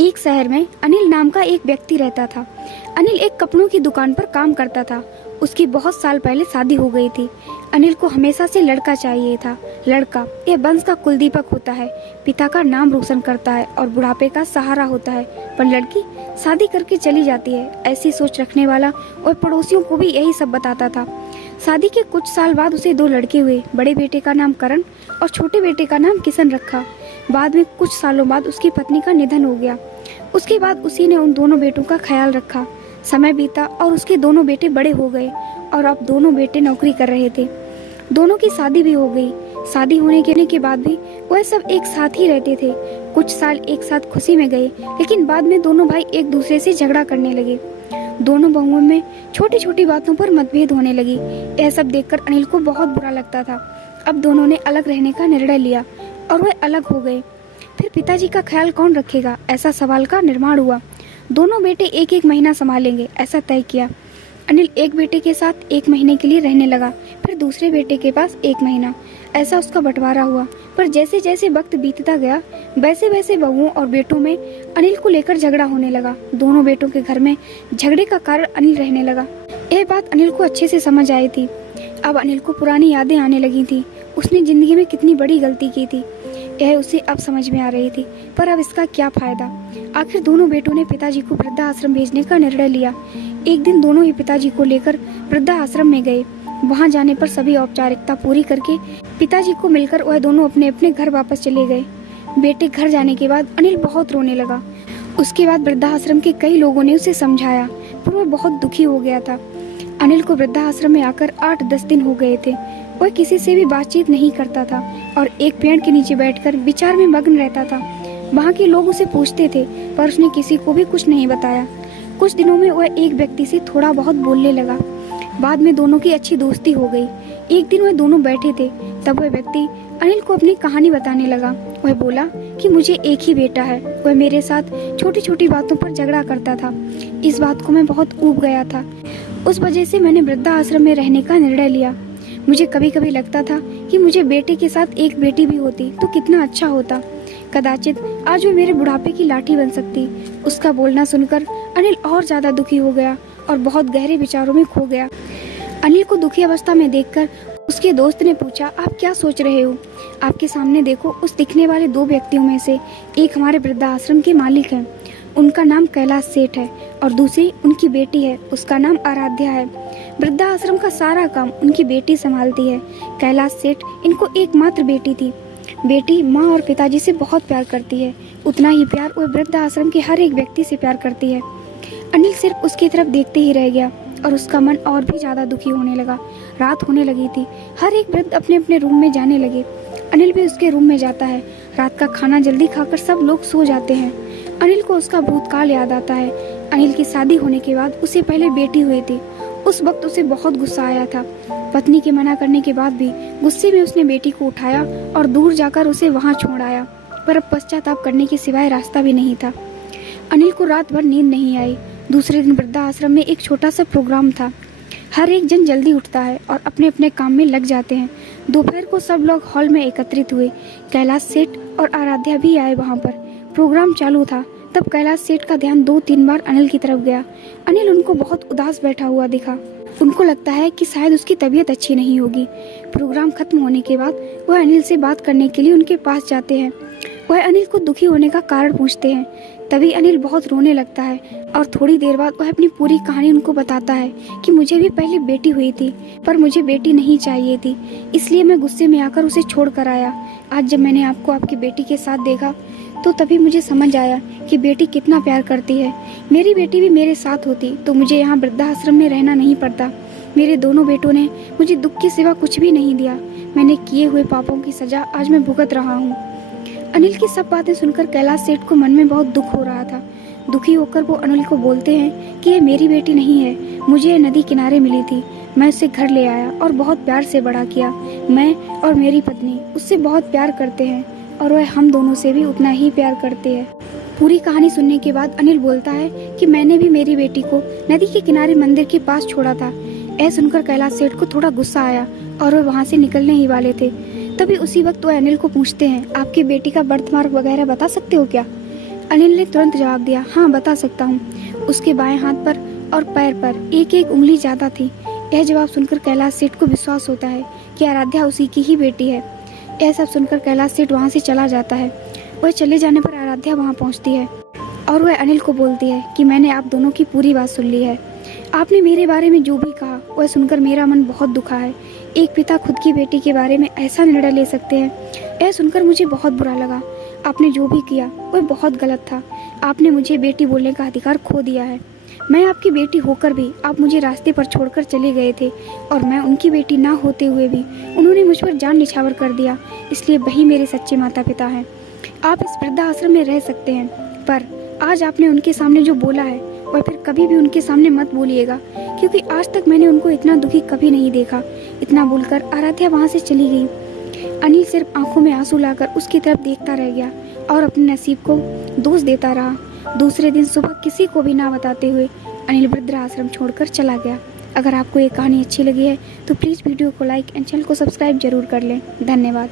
एक शहर में अनिल नाम का एक व्यक्ति रहता था। अनिल एक कपड़ों की दुकान पर काम करता था। उसकी बहुत साल पहले शादी हो गई थी। अनिल को हमेशा से लड़का चाहिए था। लड़का यह वंश का कुलदीपक होता है, पिता का नाम रोशन करता है और बुढ़ापे का सहारा होता है। पर लड़की शादी करके चली जाती है, ऐसी सोच रखने वाला और पड़ोसियों को भी यही सब बताता था। शादी के कुछ साल बाद उसे 2 लड़के हुए। बड़े बेटे का नाम करण और छोटे बेटे का नाम किशन रखा। बाद में कुछ सालों बाद उसकी पत्नी का निधन हो गया। उसके बाद उसी ने उन दोनों बेटों का ख्याल रखा। समय बीता और उसके दोनों बेटे बड़े हो गए और अब दोनों बेटे नौकरी कर रहे थे। दोनों की शादी भी हो गई। शादी होने के बाद भी वह सब एक साथ ही रहते थे। कुछ साल एक साथ खुशी में गए, लेकिन बाद में दोनों भाई एक दूसरे से झगड़ा करने लगे। दोनों बहुओं में छोटी छोटी बातों पर मतभेद होने लगी। यह सब देखकर अनिल को बहुत बुरा लगता था। अब दोनों ने अलग रहने का निर्णय लिया और वह अलग हो गए। फिर पिताजी का ख्याल कौन रखेगा, ऐसा सवाल का निर्माण हुआ। दोनों बेटे एक एक महीना संभालेंगे, ऐसा तय किया। अनिल एक बेटे के साथ 1 महीने के लिए रहने लगा, फिर दूसरे बेटे के पास 1 महीना, ऐसा उसका बंटवारा हुआ। पर जैसे जैसे वक्त बीतता गया, वैसे वैसे बहुओं और बेटों में अनिल को लेकर झगड़ा होने लगा। दोनों बेटों के घर में झगड़े का कारण अनिल रहने लगा। यह बात अनिल को अच्छे से समझ आई थी। अब अनिल को पुरानी यादें आने लगी थी। उसने जिंदगी में कितनी बड़ी गलती की थी, यह उसे अब समझ में आ रही थी। पर अब इसका क्या फायदा। आखिर दोनों बेटों ने पिताजी को वृद्धाश्रम भेजने का निर्णय लिया। एक दिन दोनों ही पिताजी को लेकर वृद्धाश्रम में गए। वहां जाने पर सभी औपचारिकता पूरी करके पिताजी को मिलकर वह दोनों अपने अपने घर वापस चले गए। बेटे घर जाने के बाद अनिल बहुत रोने लगा। उसके बाद वृद्धाश्रम के कई लोगों ने उसे समझाया, पर वह बहुत दुखी हो गया था। अनिल को वृद्धाश्रम में आकर 8-10 दिन हो गए थे। वह किसी से भी बातचीत नहीं करता था और एक पेड़ के नीचे बैठकर विचार में मग्न रहता था। वहाँ के लोग उसे पूछते थे, पर उसने किसी को भी कुछ नहीं बताया। कुछ दिनों में वह एक व्यक्ति से थोड़ा बहुत बोलने लगा। बाद में दोनों की अच्छी दोस्ती हो गई। एक दिन वह दोनों बैठे थे, तब वह व्यक्ति अनिल को अपनी कहानी बताने लगा। वह बोला कि मुझे एक ही बेटा है। वह मेरे साथ छोटी छोटी बातों पर झगड़ा करता था। इस बात को मैं बहुत ऊब गया था। उस वजह से मैंने वृद्धाश्रम में रहने का निर्णय लिया। मुझे कभी कभी लगता था कि मुझे बेटे के साथ एक बेटी भी होती तो कितना अच्छा होता। कदाचित आज वो मेरे बुढ़ापे की लाठी बन सकती। उसका बोलना सुनकर अनिल और ज्यादा दुखी हो गया और बहुत गहरे विचारों में खो गया। अनिल को दुखी अवस्था में देखकर उसके दोस्त ने पूछा, आप क्या सोच रहे हो? आपके सामने देखो, उस दिखने वाले 2 व्यक्तियों में से एक हमारे वृद्धाश्रम के मालिक हैं। उनका नाम कैलाश सेठ है और दूसरी उनकी बेटी है, उसका नाम आराध्या है। वृद्धाश्रम का सारा काम उनकी बेटी संभालती है। कैलाश सेठ इनको एकमात्र बेटी थी। बेटी माँ और पिताजी से बहुत प्यार करती है। उतना ही प्यार वह वृद्धाश्रम के हर एक व्यक्ति से प्यार करती है। अनिल सिर्फ उसकी तरफ देखते ही रह गया और उसका मन और भी ज्यादा दुखी होने लगा। रात होने लगी थी। हर एक वृद्ध अपने अपने रूम में जाने लगे। अनिल भी उसके रूम में जाता है। रात का खाना जल्दी खाकर सब लोग सो जाते हैं। अनिल को उसका भूतकाल याद आता है। अनिल की शादी होने के बाद उसे पहले बेटी हुई थी। उस वक्त उसे बहुत गुस्सा आया था। पत्नी के मना करने के बाद भी गुस्से में उसने बेटी को उठाया और दूर जाकर उसे वहां छोड़ आया। पर अब पश्चाताप करने के सिवाय रास्ता भी नहीं था। अनिल को रात भर नींद नहीं आई। दूसरे दिन वृद्धाश्रम में एक छोटा सा प्रोग्राम था। हर एक जन जल्दी उठता है और अपने अपने काम में लग जाते हैं। दोपहर को सब लोग हॉल में एकत्रित हुए। कैलाश सेठ और आराध्या भी आए वहां पर। प्रोग्राम चालू था। तब कैलाश सेठ का ध्यान 2-3 बार अनिल की तरफ गया। अनिल उनको बहुत उदास बैठा हुआ दिखा। उनको लगता है कि शायद उसकी तबीयत अच्छी नहीं होगी। प्रोग्राम खत्म होने के बाद वह अनिल से बात करने के लिए उनके पास जाते हैं। वह अनिल को दुखी होने का कारण पूछते हैं। तभी अनिल बहुत रोने लगता है और थोड़ी देर बाद वह अपनी पूरी कहानी उनको बताता है कि मुझे भी पहले बेटी हुई थी, पर मुझे बेटी नहीं चाहिए थी, इसलिए मैं गुस्से में आकर उसे छोड़ कर आया। आज जब मैंने आपको आपकी बेटी के साथ देखा तो तभी मुझे समझ आया कि बेटी कितना प्यार करती है। मेरी बेटी भी मेरे साथ होती तो मुझे यहाँ वृद्धाश्रम में रहना नहीं पड़ता। मेरे दोनों बेटों ने मुझे दुख के सिवा कुछ भी नहीं दिया। मैंने किए हुए पापों की सजा आज मैं भुगत रहा हूँ। अनिल की सब बातें सुनकर कैलाश सेठ को मन में बहुत दुख हो रहा था। दुखी होकर वो अनिल को बोलते हैं कि ये मेरी बेटी नहीं है, मुझे नदी किनारे मिली थी। मैं उसे घर ले आया और बहुत प्यार से बड़ा किया। मैं और मेरी पत्नी उससे बहुत प्यार करते हैं और वह हम दोनों से भी उतना ही प्यार करते हैं। पूरी कहानी सुनने के बाद अनिल बोलता है कि मैंने भी मेरी बेटी को नदी के किनारे मंदिर के पास छोड़ा था। यह सुनकर कैलाश सेठ को थोड़ा गुस्सा आया और वह वहाँ से निकलने ही वाले थे। तभी उसी वक्त वह अनिल को पूछते हैं, आपकी बेटी का बर्थ मार्क वगैरह बता सकते हो क्या? अनिल ने तुरंत जवाब दिया, हाँ बता सकता हूँ। उसके बाएं हाथ पर और पैर पर एक एक उंगली ज्यादा थी। यह जवाब सुनकर कैलाश सेठ को विश्वास होता है कि आराध्या उसी की ही बेटी है। यह सब सुनकर कैलाश सेठ वहाँ से चला जाता है। वह चले जाने पर आराध्या वहाँ पहुँचती है और वह अनिल को बोलती है कि मैंने आप दोनों की पूरी बात सुन ली है। आपने मेरे बारे में जो भी कहा वह सुनकर मेरा मन बहुत दुखा है। एक पिता खुद की बेटी के बारे में ऐसा निर्णय ले सकते हैं, यह सुनकर मुझे बहुत बुरा लगा। आपने जो भी किया वह बहुत गलत था। आपने मुझे बेटी बोलने का अधिकार खो दिया है। मैं आपकी बेटी होकर भी आप मुझे रास्ते पर छोड़कर चले गए थे और मैं उनकी बेटी ना होते हुए भी उन्होंने मुझ पर जान निछावर कर दिया। इसलिए वही मेरे सच्चे माता पिता हैं। आप इस वृद्धाश्रम में रह सकते हैं, पर आज आपने उनके सामने जो बोला है वह फिर कभी भी उनके सामने मत बोलिएगा, क्योंकि आज तक मैंने उनको इतना दुखी कभी नहीं देखा। इतना बोलकर आराध्या वहाँ से चली गई। अनिल सिर्फ आंखों में आंसू लाकर उसकी तरफ देखता रह गया और अपने नसीब को दोष देता रहा। दूसरे दिन सुबह किसी को भी ना बताते हुए अनिल वृद्धाश्रम छोड़कर चला गया। अगर आपको ये कहानी अच्छी लगी है तो प्लीज़ वीडियो को लाइक एंड चैनल को सब्सक्राइब जरूर कर लें। धन्यवाद।